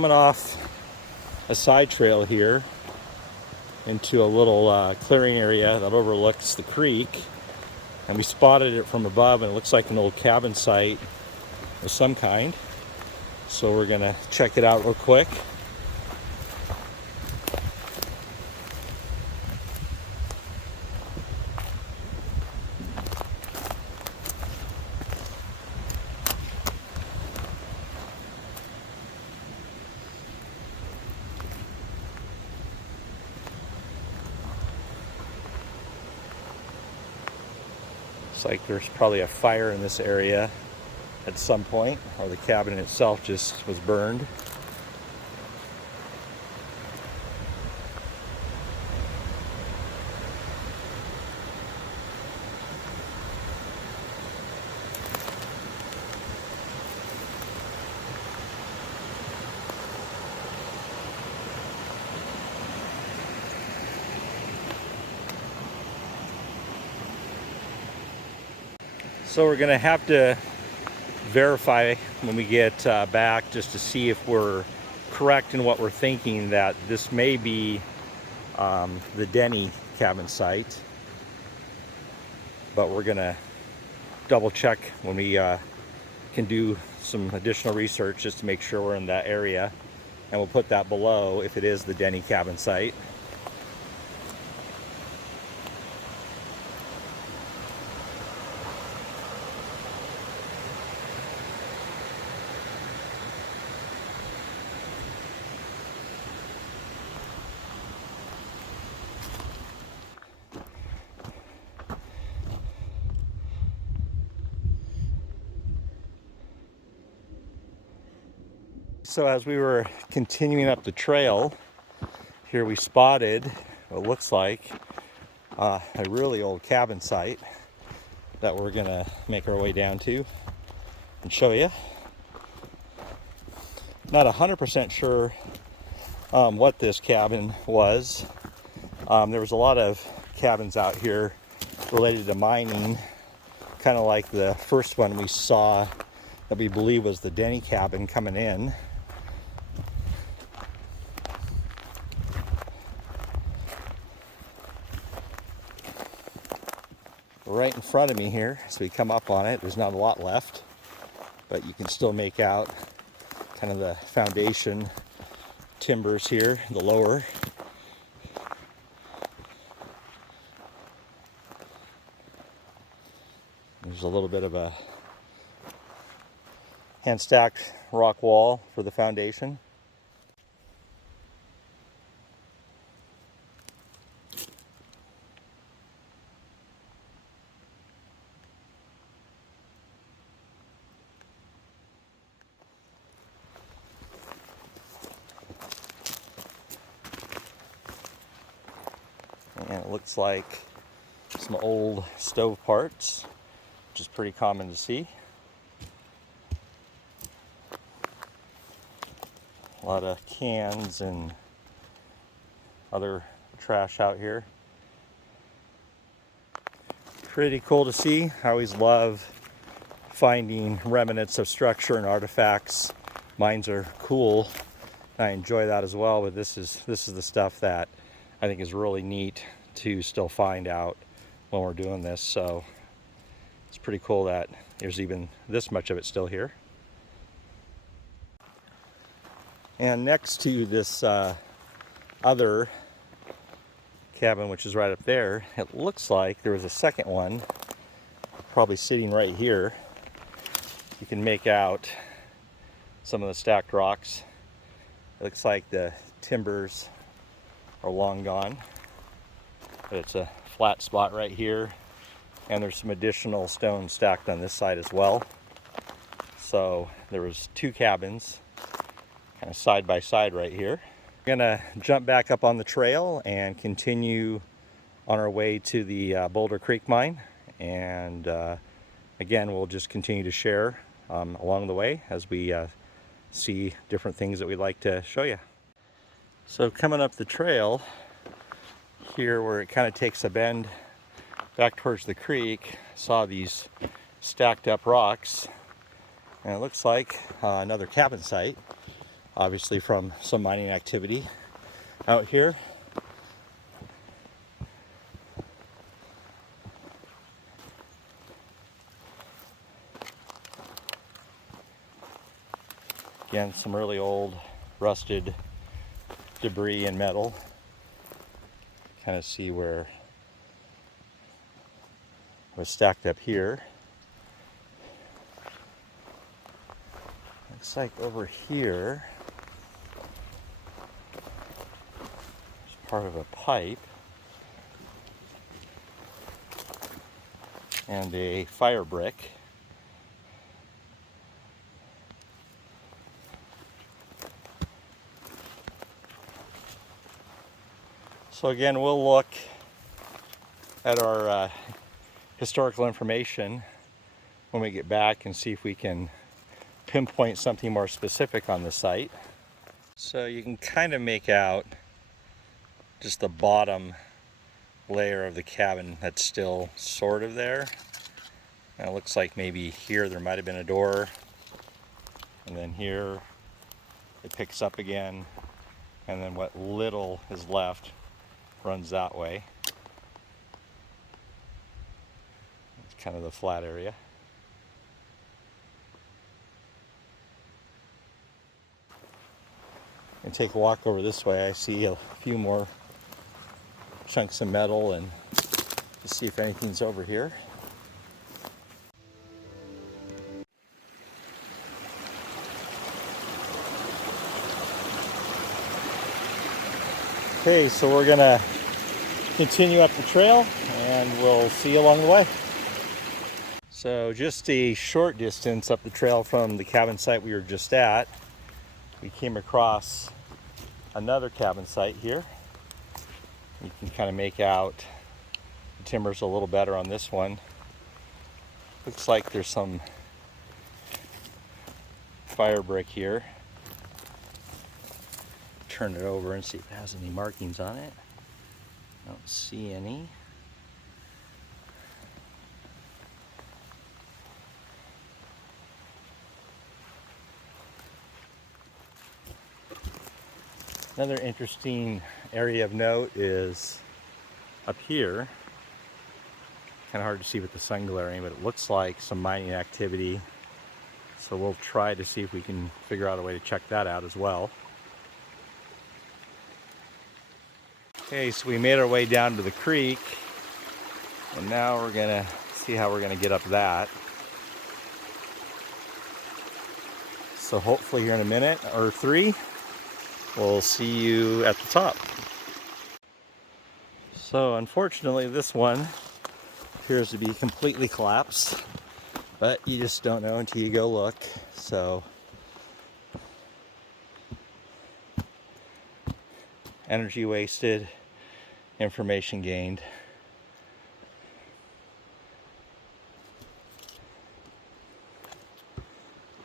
Coming off a side trail here into a little clearing area that overlooks the creek, and we spotted it from above, and it looks like an old cabin site of some kind. So we're gonna check it out real quick. Looks like there's probably a fire in this area at some point, or the cabin itself just was burned. So we're gonna have to verify when we get back, just to see if we're correct in what we're thinking, that this may be the Denny cabin site, but we're gonna double check when we can do some additional research just to make sure we're in that area, and we'll put that below if it is the Denny cabin site. So as we were continuing up the trail here, we spotted what looks like a really old cabin site that we're gonna make our way down to and show you. Not 100% sure what this cabin was. There was a lot of cabins out here related to mining, kind of like the first one we saw that we believe was the Denny cabin coming in. Right in front of me here, as we come up on it, there's not a lot left, but you can still make out kind of the foundation timbers here, the lower. There's a little bit of a hand stacked rock wall for the foundation. And it looks like some old stove parts, which is pretty common to see. A lot of cans and other trash out here. Pretty cool to see. I always love finding remnants of structure and artifacts. Mines are cool. I enjoy that as well, but this is the stuff that I think is really neat to still find out when we're doing this. So it's pretty cool that there's even this much of it still here. And next to this other cabin, which is right up there, it looks like there was a second one probably sitting right here. You can make out some of the stacked rocks. It looks like the timbers are long gone, but it's a flat spot right here, and there's some additional stone stacked on this side as well. So there was two cabins kind of side by side right here. We're gonna jump back up on the trail and continue on our way to the Boulder Creek mine, and again, we'll just continue to share along the way as we see different things that we'd like to show you. So coming up the trail here, where it kind of takes a bend back towards the creek, saw these stacked up rocks, and it looks like another cabin site. obviously from some mining activity out here. Again, some really old rusted debris and metal. Kind of see where it was stacked up here. Looks like over here there's part of a pipe and a fire brick. So again, we'll look at our historical information when we get back and see if we can pinpoint something more specific on the site. So you can kind of make out just the bottom layer of the cabin that's still sort of there. And it looks like maybe here there might have been a door, and then here it picks up again, and then what little is left runs that way. It's kind of the flat area. And take a walk over this way. I see a few more chunks of metal, and let's see if anything's over here. Okay, so we're gonna continue up the trail and we'll see you along the way. So just a short distance up the trail from the cabin site we were just at, we came across another cabin site here. You can kind of make out the timbers a little better on this one. Looks like there's some fire brick here. Turn it over and see if it has any markings on it. I don't see any. Another interesting area of note is up here. Kind of hard to see with the sun glaring, but it looks like some mining activity. So we'll try to see if we can figure out a way to check that out as well. Okay, so we made our way down to the creek, and now we're gonna see how we're gonna get up that. So hopefully here in a minute or three, we'll see you at the top. So unfortunately this one appears to be completely collapsed, but you just don't know until you go look. So energy wasted, information gained.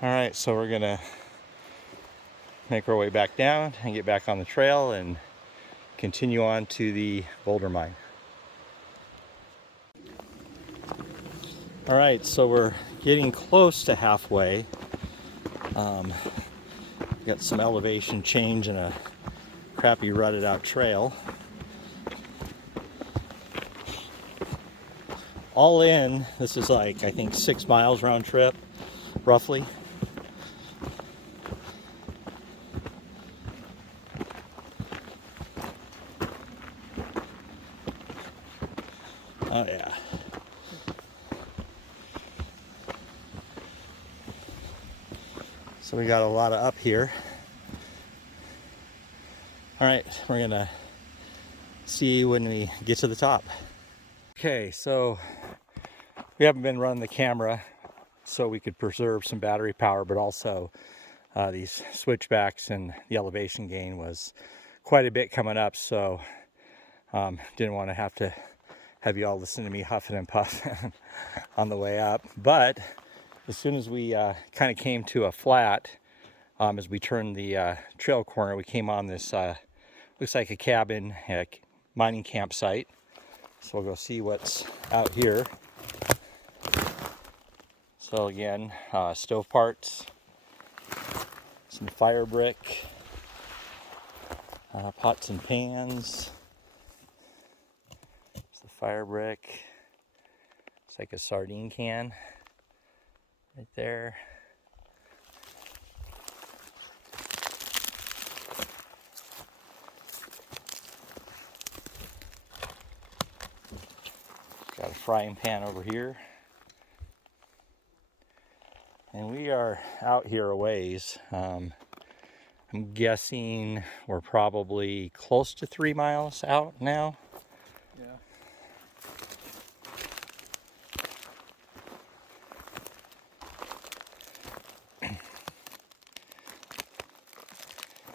All right, so we're gonna make our way back down and get back on the trail and continue on to the boulder mine. All right, so we're getting close to halfway. Got some elevation change and a crappy rutted out trail. All in, this is like, I think 6 miles round trip, roughly. Oh yeah. So we got a lot of up here. All right, we're gonna see when we get to the top. Okay, so we haven't been running the camera so we could preserve some battery power, but also these switchbacks and the elevation gain was quite a bit coming up, so didn't want to have you all listen to me huffing and puffing on the way up. But as soon as we kind of came to a flat, as we turned the trail corner, we came on this, looks like a cabin, a mining campsite. So we'll go see what's out here. So again, stove parts, Some fire brick, pots and pans. It's the fire brick. It's like a sardine can right there. Got a frying pan over here. And we are out here a ways. I'm guessing we're probably close to 3 miles out now. Yeah.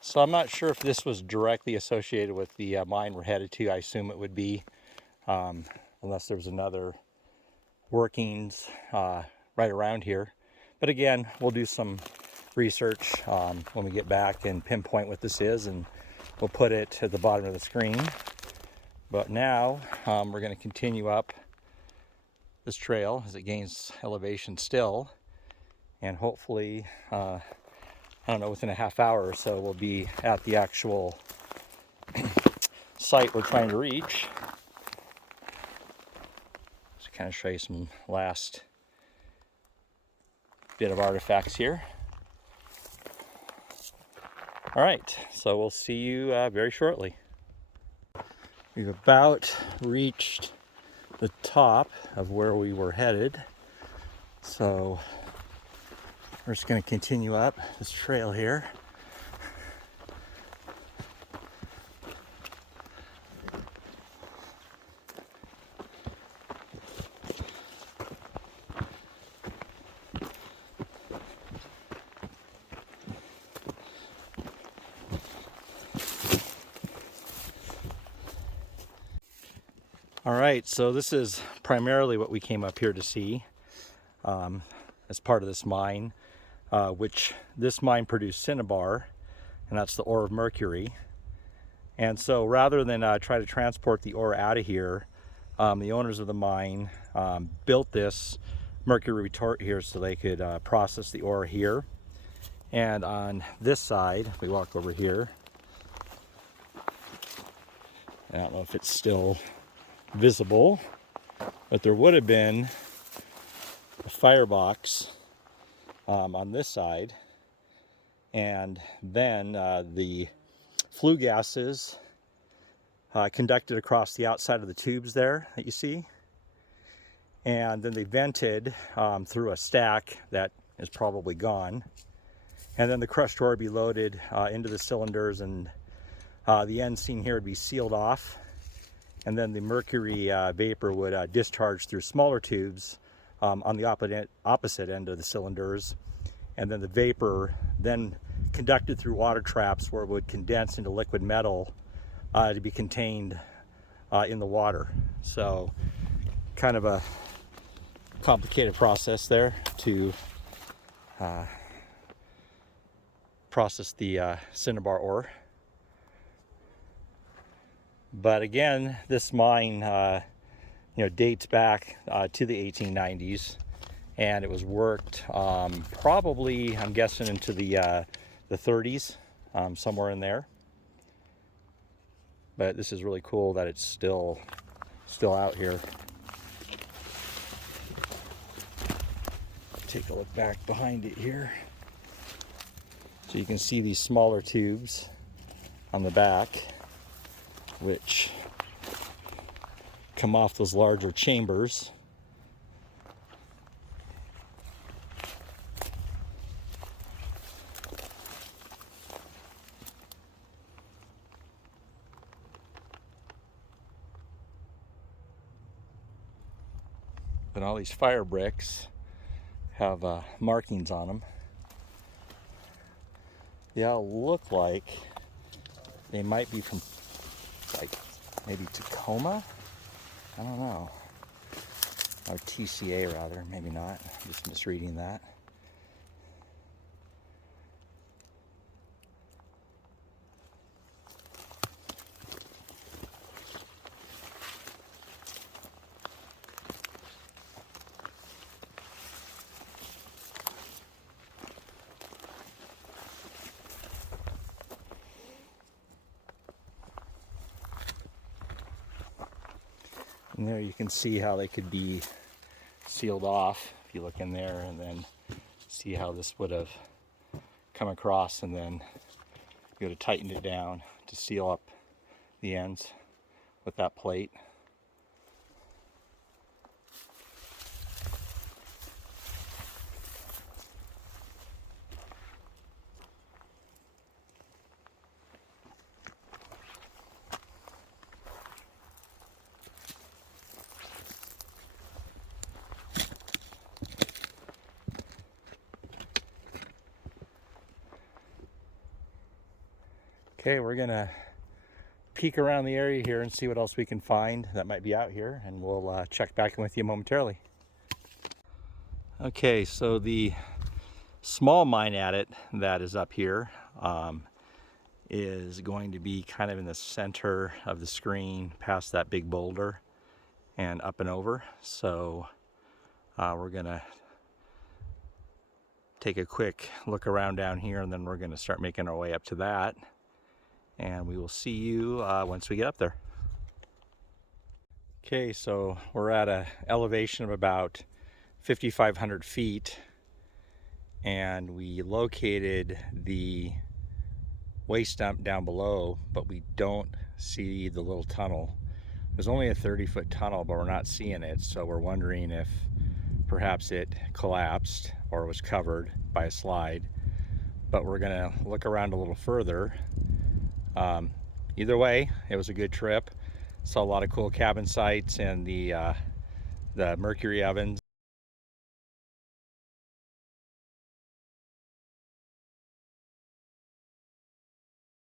So I'm not sure if this was directly associated with the mine we're headed to. I assume it would be, unless there's another workings right around here. But again, we'll do some research when we get back and pinpoint what this is, and we'll put it at the bottom of the screen. But now we're going to continue up this trail as it gains elevation still, and hopefully I don't know, within a half hour or so we'll be at the actual site we're trying to reach. Just kind of show you some last bit of artifacts here. All right, so we'll see you very shortly. We've about reached the top of where we were headed, so we're just going to continue up this trail here. All right, so this is primarily what we came up here to see as part of this mine, which this mine produced Cinnabar, and that's the ore of Mercury. And so rather than try to transport the ore out of here, the owners of the mine built this Mercury retort here so they could process the ore here. And on this side, if we walk over here, I don't know if it's still visible, but there would have been a firebox on this side, and then the flue gases conducted across the outside of the tubes there that you see, and then they vented through a stack that is probably gone, and then the crushed ore would be loaded into the cylinders, and the end seen here would be sealed off, and then the mercury vapor would discharge through smaller tubes on the opposite end of the cylinders, and then the vapor then conducted through water traps where it would condense into liquid metal to be contained in the water. So kind of a complicated process there to process the Cinnabar ore. But again, this mine dates back to the 1890s, and it was worked probably, I'm guessing, into the 30s, somewhere in there. But this is really cool that it's still out here. Take a look back behind it here. So you can see these smaller tubes on the back, which come off those larger chambers. And all these fire bricks have markings on them. They all look like they might be from, like, maybe Tacoma? I don't know. Or TCA rather, maybe not. I'm just misreading that. And there you can see how they could be sealed off if you look in there, and then see how this would have come across, and then you would have tightened it down to seal up the ends with that plate. Okay, we're gonna peek around the area here and see what else we can find that might be out here, and we'll check back in with you momentarily. Okay, so the small mine adit that is up here is going to be kind of in the center of the screen, past that big boulder and up and over. So we're gonna take a quick look around down here, and then we're gonna start making our way up to that. And we will see you once we get up there. Okay, so we're at an elevation of about 5,500 feet, and we located the waste dump down below, but we don't see the little tunnel. There's only a 30-foot tunnel, but we're not seeing it, so we're wondering if perhaps it collapsed or was covered by a slide. But we're gonna look around a little further. Either way, it was a good trip. Saw a lot of cool cabin sites and the Mercury ovens.